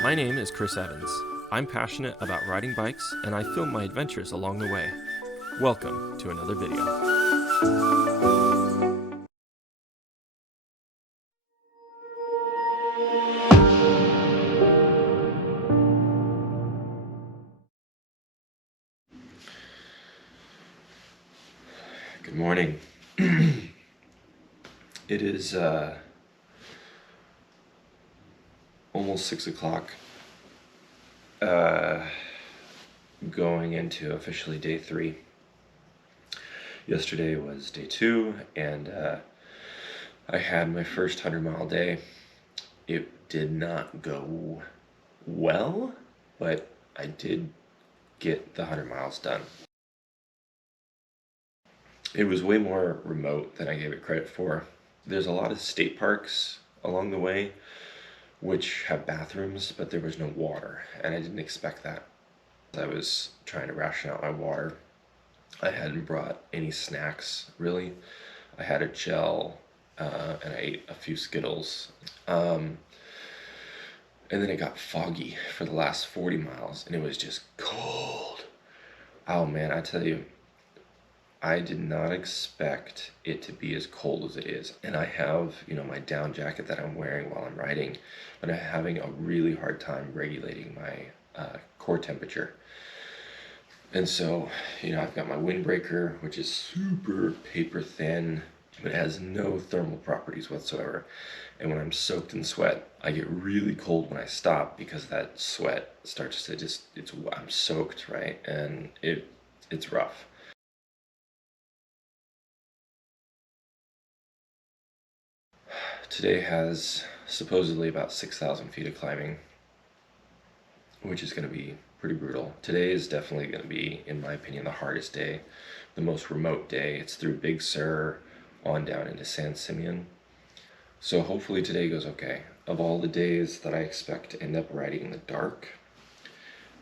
My name is Chris Evans. I'm passionate about riding bikes, and I film my adventures along the way. Welcome to another video. Good morning. It is almost 6 o'clock, going into officially day 3. Yesterday was day 2, and I had my first 100-mile day. It did not go well, but I did get the 100 miles done. It was way more remote than I gave it credit for. There's a lot of state parks along the way which have bathrooms, but there was no water, and I didn't expect that. I was trying to ration out my water. I hadn't brought any snacks, really. I had a gel, and I ate a few Skittles. And then it got foggy for the last 40 miles, and it was just cold. Oh man, I tell you, I did not expect it to be as cold as it is. And I have, my down jacket that I'm wearing while I'm riding, but I'm having a really hard time regulating my core temperature. And so, I've got my windbreaker, which is super paper thin, but it has no thermal properties whatsoever. And when I'm soaked in sweat, I get really cold when I stop because that sweat starts to I'm soaked, right? And it's rough. Today has supposedly about 6,000 feet of climbing, which is going to be pretty brutal. Today is definitely going to be, in my opinion, the hardest day, the most remote day. It's through Big Sur on down into San Simeon. So hopefully today goes okay. Of all the days that I expect to end up riding in the dark,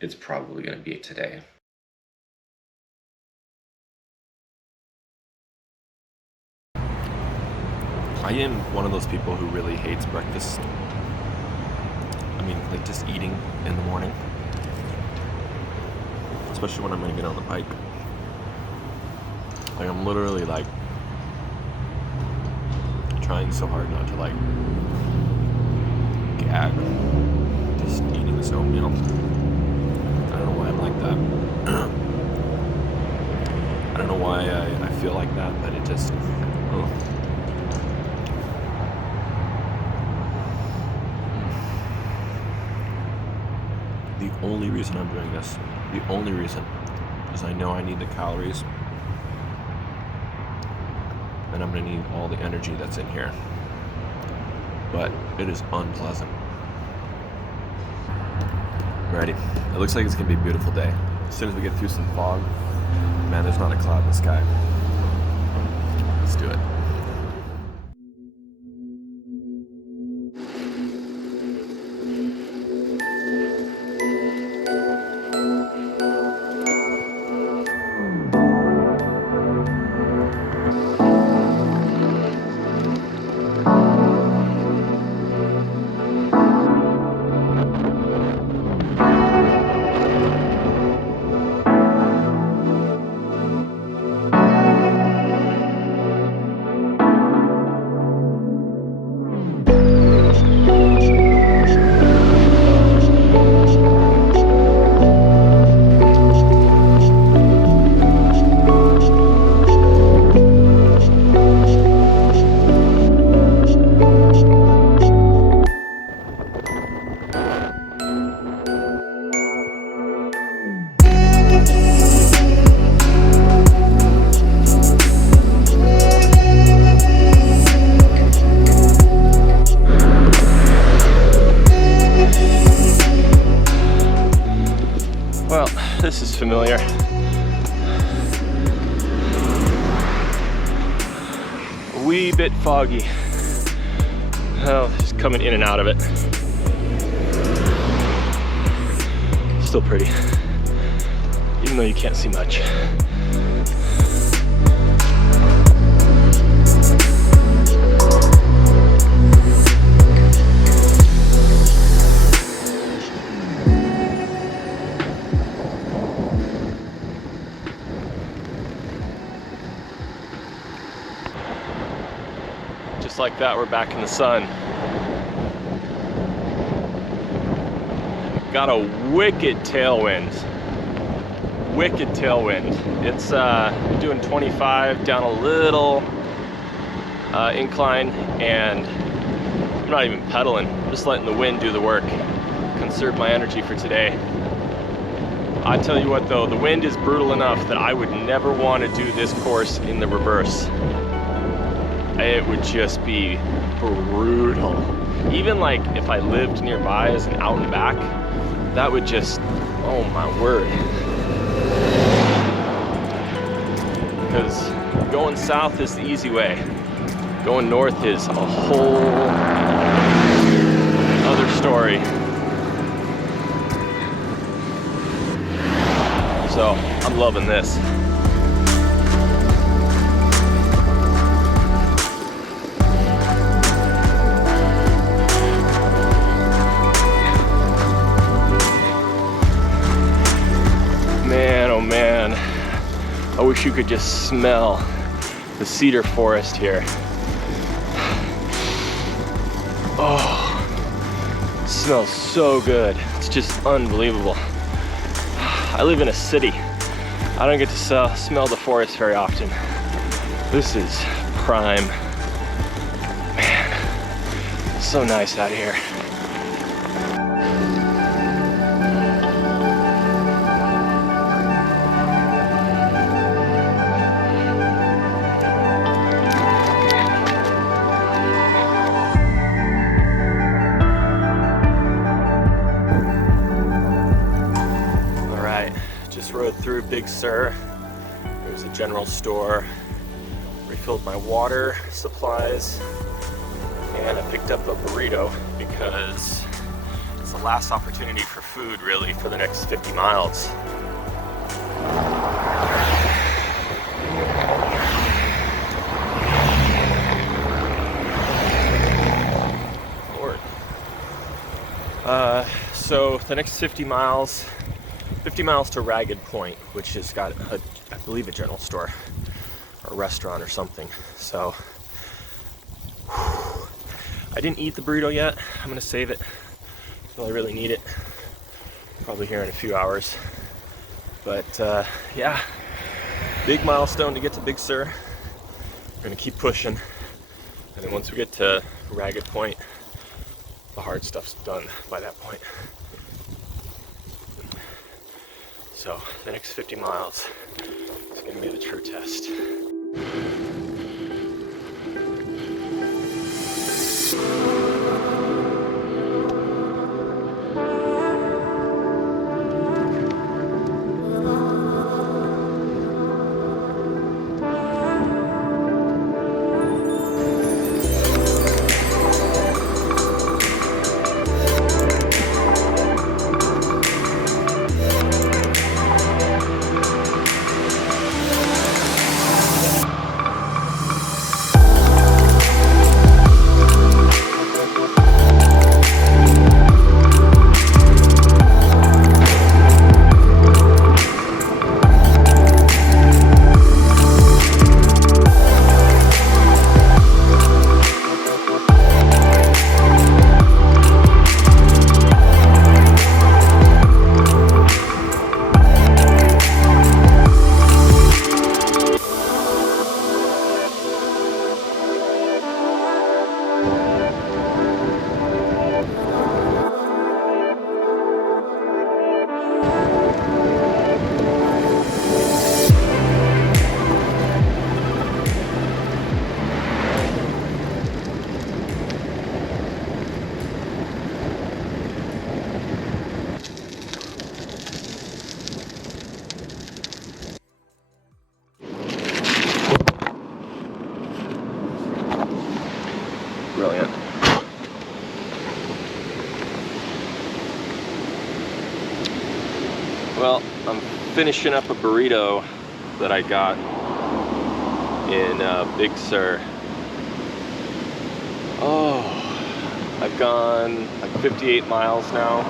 it's probably going to be today. I am one of those people who really hates breakfast. I mean, like just eating in the morning. Especially when I'm gonna get on the bike. Like I'm literally like trying so hard not to like gag. Just eating this oatmeal. I don't know why I'm like that. I don't know why I feel like that, but it just... The only reason I'm doing this, is I know I need the calories, and I'm going to need all the energy that's in here, but it is unpleasant. Ready. It looks like it's going to be a beautiful day. As soon as we get through some fog, man, there's not a cloud in the sky. Let's do it. Well, this is familiar. A wee bit foggy. Oh, just coming in and out of it. Still pretty, even though you can't see much. like that, we're back in the sun. Got a wicked tailwind. Wicked tailwind. It's doing 25 down a little incline, and I'm not even pedaling. I'm just letting the wind do the work. Conserve my energy for today. I tell you what though, the wind is brutal enough that I would never want to do this course in the reverse. It would just be brutal. Even like if I lived nearby as an out and back, that would just, oh my word. Because going south is the easy way. Going north is a whole other story. So I'm loving this. Man, oh man, I wish you could just smell the cedar forest here. Oh, it smells so good. It's just unbelievable. I live in a city. I don't get to smell the forest very often. This is prime. Man, so nice out here. Rode through Big Sur. There's a general store. Refilled my water supplies, and I picked up a burrito because it's the last opportunity for food really for the next 50 miles. Lord. So the next 50 miles to Ragged Point, which has got, I believe, a general store or a restaurant or something. So, I didn't eat the burrito yet. I'm gonna save it until I really need it. Probably here in a few hours. But yeah, big milestone to get to Big Sur. We're gonna keep pushing, and then once we get to Ragged Point, the hard stuff's done by that point. So the next 50 miles is going to be the true test. Brilliant. Well, I'm finishing up a burrito that I got in Big Sur. Oh, I've gone like 58 miles now,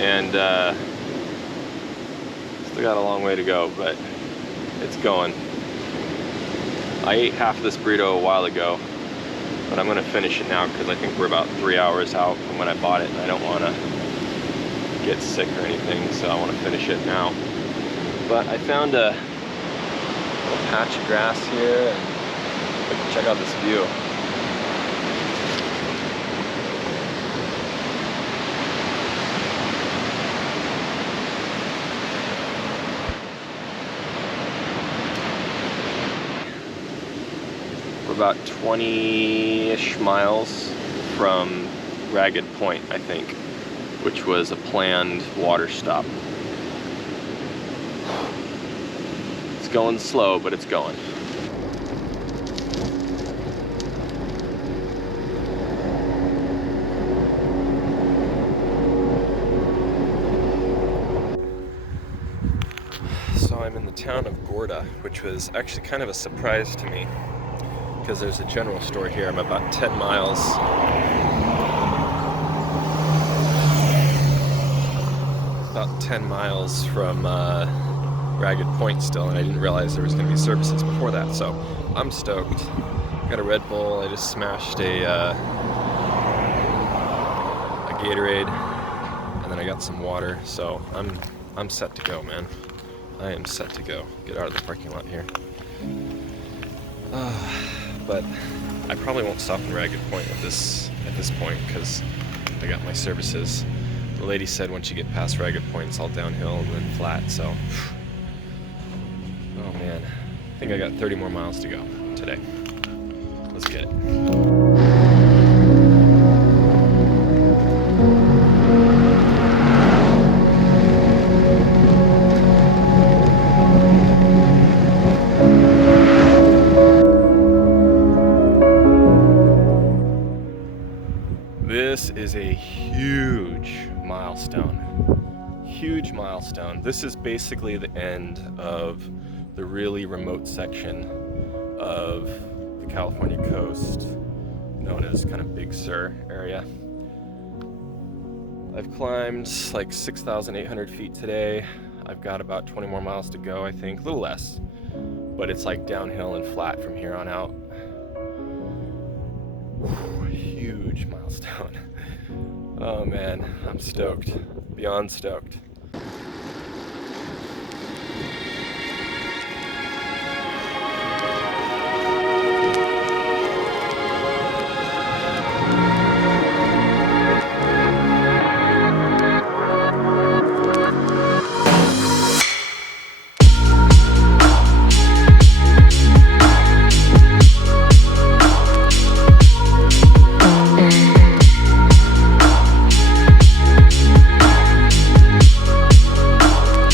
and still got a long way to go, but it's going. I ate half of this burrito a while ago, but I'm gonna finish it now because I think we're about 3 hours out from when I bought it, and I don't wanna get sick or anything, so I wanna finish it now. But I found a little patch of grass here, and check out this view. We're about 20-ish miles from Ragged Point, I think, which was a planned water stop. It's going slow, but it's going. So I'm in the town of Gorda, which was actually kind of a surprise to me, because there's a general store here. I'm about 10 miles from Ragged Point still, and I didn't realize there was going to be services before that, so I'm stoked. Got a Red Bull. I just smashed a Gatorade, and then I got some water, so I'm set to go, man. I am set to go. Get out of the parking lot here. But I probably won't stop in Ragged Point at this point, because I got my services. The lady said once you get past Ragged Point, it's all downhill and then flat, so. Oh man, I think I got 30 more miles to go today. Let's get it. This is a huge milestone. Huge milestone. This is basically the end of the really remote section of the California coast, known as kind of Big Sur area. I've climbed like 6,800 feet today. I've got about 20 more miles to go, I think, a little less, but it's like downhill and flat from here on out. Huge milestone. Oh man, I'm stoked, beyond stoked.